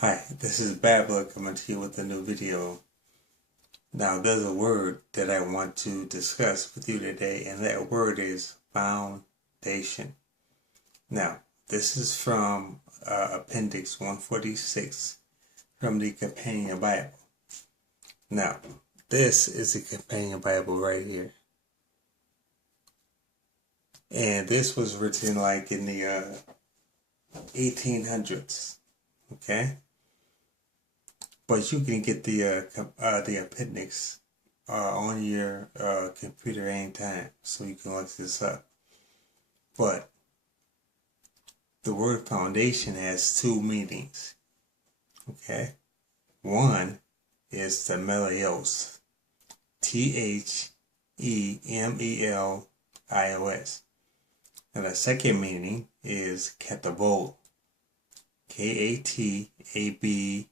Hi, this is Babla coming to you with a new video. Now, there's a word that I want to discuss with you today, and that word is foundation. Now, this is from Appendix 146 from the Companion Bible. Now, this is the Companion Bible right here. And this was written like in the 1800s, okay? But you can get the appendix on your computer anytime, so you can look this up. But the word foundation has two meanings. Okay, one is the Temelios, Themelios, and the second meaning is katabole, Katabole.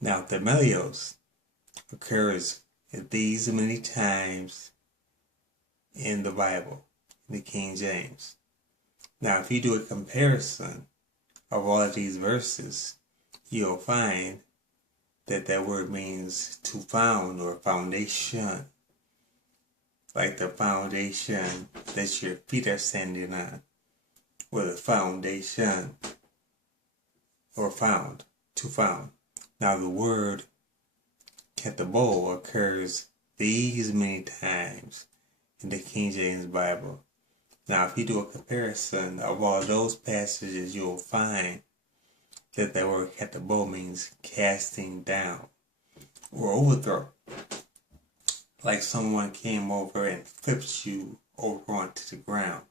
Now, the Temelios occurs these many times in the Bible, the King James. Now, if you do a comparison of all of these verses, you'll find that that word means to found or foundation, like the foundation that your feet are standing on, or the foundation or found, to found. Now, the word katabole occurs these many times in the King James Bible. Now, if you do a comparison of all those passages, you'll find that that word katabole means casting down or overthrow. Like someone came over and flipped you over onto the ground.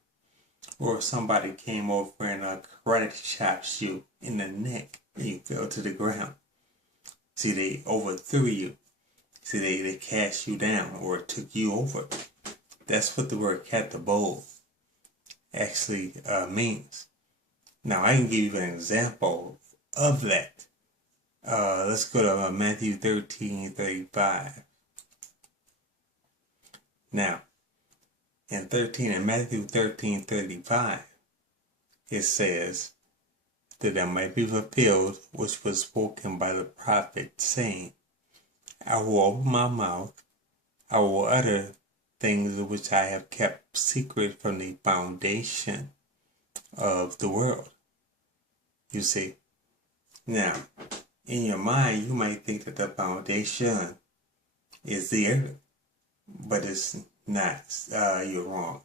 Or somebody came over and karate chops you in the neck and you fell to the ground. See, they overthrew you. See, they cast you down or took you over. That's what the word katabole actually means. Now, I can give you an example of that. Let's go to Matthew 13:35. Now, in Matthew 13:35, it says that it might be fulfilled which was spoken by the prophet, saying, I will open my mouth, I will utter things which I have kept secret from the foundation of the world. You see, now, in your mind, you might think that the foundation is the earth, but it's not. You're wrong.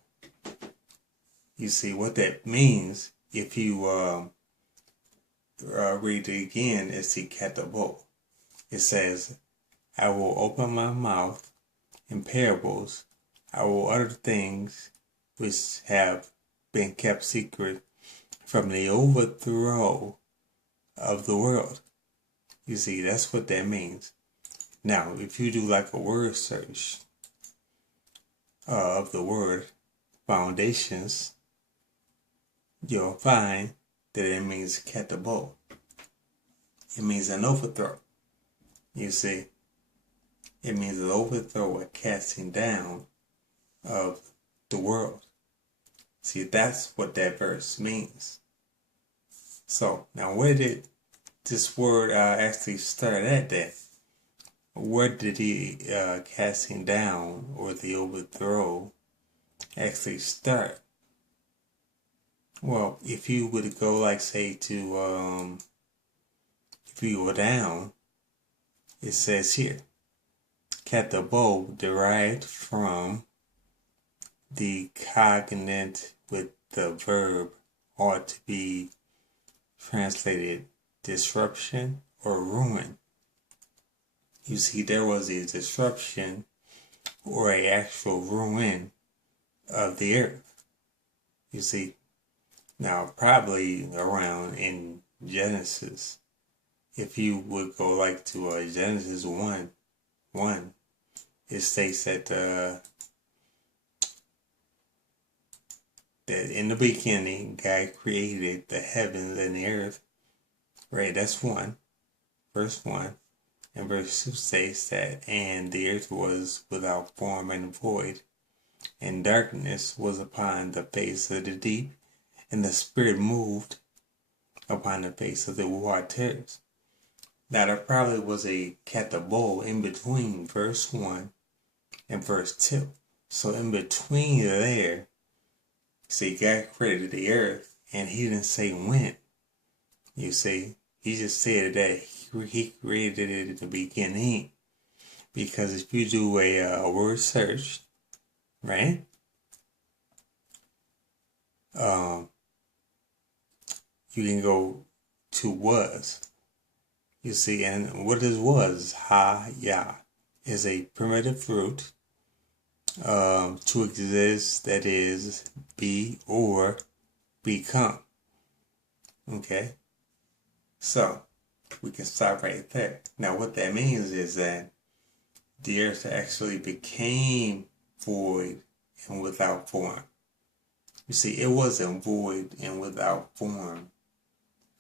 You see, what that means, if you read it again, is the katabole. It says, I will open my mouth in parables. I will utter things which have been kept secret from the overthrow of the world. You see, that's what that means. Now, if you do like a word search of the word foundations, you'll find that it means katabole. It means an overthrow. You see, it means an overthrow or casting down of the world. See, that's what that verse means. So, now where did this word actually start at then? Where did the casting down or the overthrow actually start? Well, if you would go like say to, if you go down, it says here, katabole derived from the cognate with the verb ought to be translated disruption or ruin. You see, there was a disruption or an actual ruin of the earth. You see, now probably around in Genesis, if you would go like to Genesis 1, it states that that in the beginning God created the heavens and the earth. Right, that's 1, verse 1. And verse 2 states that, and the earth was without form and void, and darkness was upon the face of the deep, and the Spirit moved upon the face of the waters. Now there probably was a katabole in between verse 1 and verse 2. So in between there, see, God created the earth and he didn't say when. You see, he just said that he created it at the beginning. Because if you do a word search, right? You can go to was. You see, and what is was? Ha, ya, is a primitive root. To exist, that is, be or become. Okay? So, we can stop right there. Now, what that means is that the earth actually became void and without form. You see, it wasn't void and without form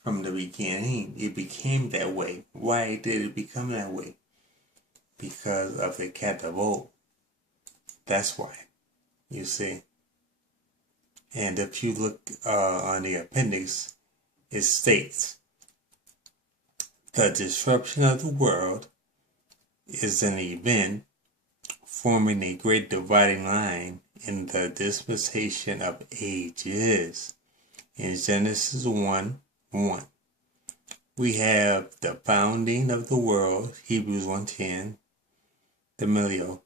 from the beginning. It became that way. Why did it become that way? Because of the katabole. That's why. You see. And if you look on the appendix, it states, the disruption of the world is an event forming a great dividing line in the dispensation of ages. In Genesis 1:1, we have the founding of the world, Hebrews 1:10, the millennial.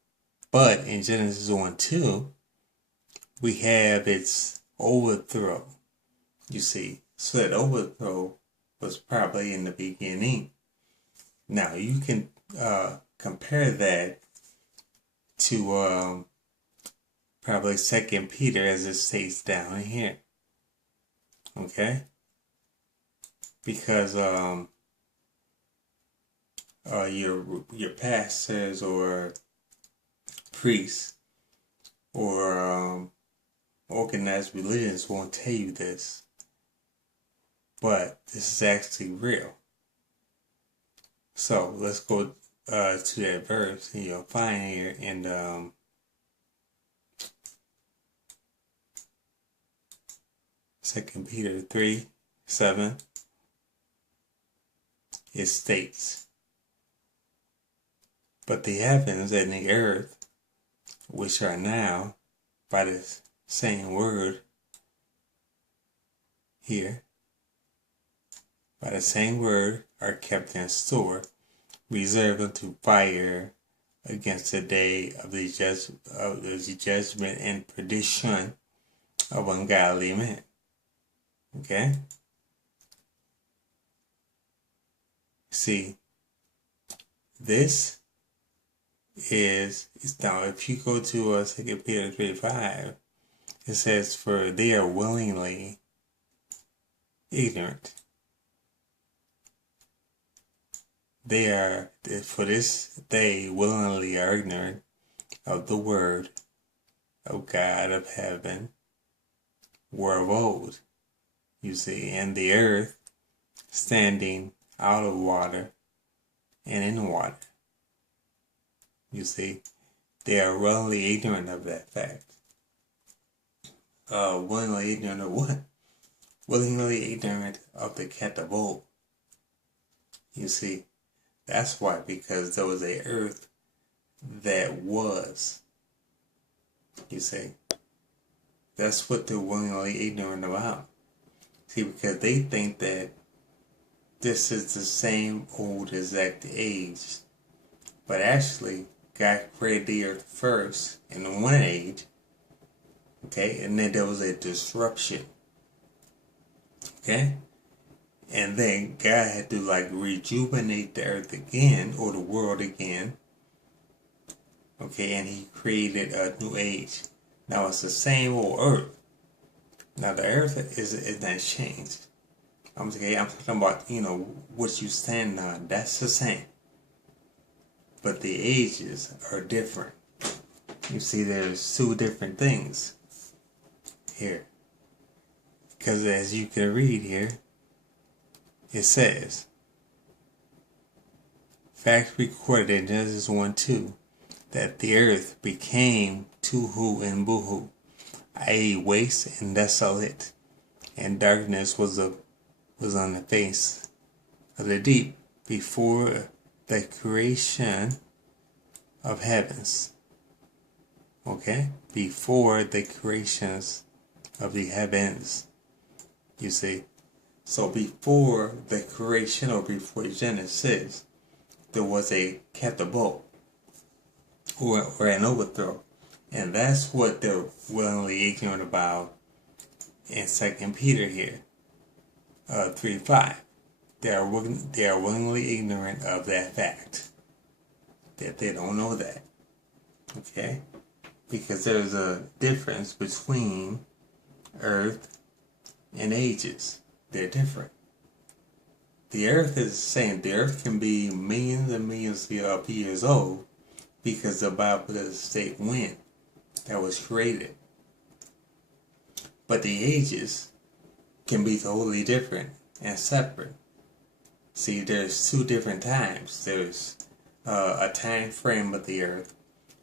But in Genesis 1:2, we have its overthrow. You see, so that overthrow was probably in the beginning. Now you can compare that to probably 2 Peter as it states down here. Okay? Because your pastors or priests or organized religions won't tell you this. But this is actually real. So let's go to that verse, and you'll find here in 2 Peter 3:7, it states, but the heavens and the earth, which are now, by the same word here, by the same word, are kept in store, reserved unto fire against the day of the judgment and perdition of ungodly men. Okay? See, this is now if you go to 2 Peter 3:5, it says, for they are willingly ignorant. They willingly are ignorant of the word of God of heaven, were of old, you see, and the earth standing out of water and in water. You see, they are willingly ignorant of that fact. Willingly ignorant of what? Willingly ignorant of the katabole. You see, that's why, because there was a earth that was. You see, that's what they're willingly ignorant about. See, because they think that this is the same old exact age. But actually, God created the earth first in one age. Okay, and then there was a disruption. Okay? And then God had to rejuvenate the earth again, or the world again. Okay, and he created a new age. Now it's the same old earth. Now the earth is not changed. I'm talking about, what you stand on. That's the same. But the ages are different. You see, there's two different things here. Because as you can read here, it says, fact recorded in Genesis 1:2, that the earth became Tuhu and Buhu, i.e. waste and desolate, and darkness was was on the face of the deep before the creation of heavens. Okay? Before the creations of the heavens. You see? So before the creation, or before Genesis, there was a catapult, or an overthrow. And that's what they're willingly ignorant about in 2 Peter here, 3:5. They are willingly ignorant of that fact, that they don't know that. Okay? Because there's a difference between earth and ages. They're different. The earth is the same. The earth can be millions and millions of years old, because the Bible doesn't state when that was created. But the ages can be totally different and separate. See, there's two different times. There's a time frame of the earth,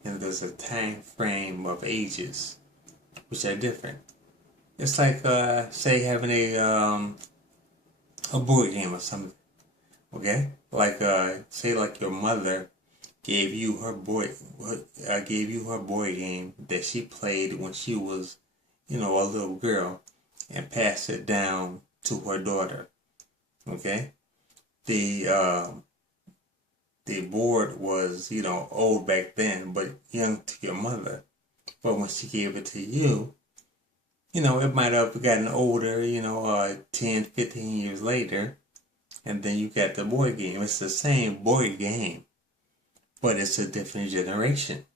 and there's a time frame of ages, which are different. It's like, say, having a board game or something. Okay, like say, like your mother gave you her board game that she played when she was, a little girl, and passed it down to her daughter. Okay, the board was, old back then, but young to your mother. But when she gave it to you, it might have gotten older, 10, 15 years later, and then you got the board game. It's the same board game, but it's a different generation.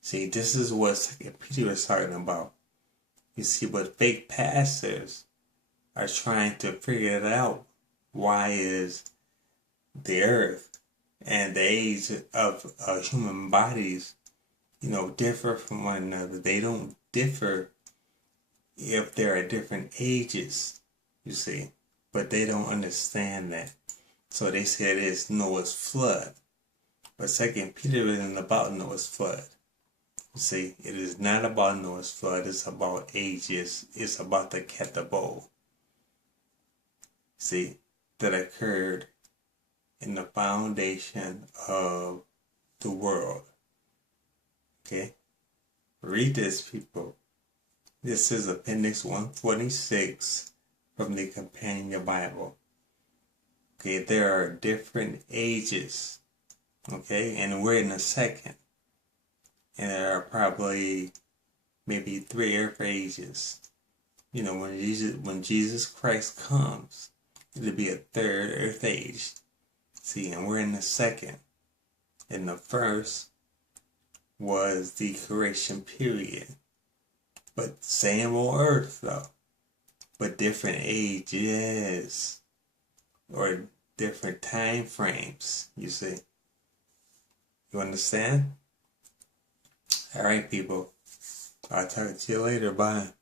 See, this is what Peter is talking about. You see, but fake pastors are trying to figure it out. Why is the earth and the age of human bodies, differ from one another? They don't differ if there are different ages, you see, but they don't understand that. So they say it is Noah's flood. But 2 Peter isn't about Noah's flood. You see, it is not about Noah's flood. It's about ages. It's about the catapult. See, that occurred in the foundation of the world. Okay? Read this, people. This is Appendix 146 from the Companion Bible. Okay, there are different ages. Okay, and we're in the second. And there are probably maybe 3 earth ages. When Jesus Christ comes, it'll be a 3rd earth age. See, and we're in the second. And the first was the creation period. But same old earth, though. But different ages. Or different time frames, you see. You understand? Alright, people. I'll talk to you later. Bye.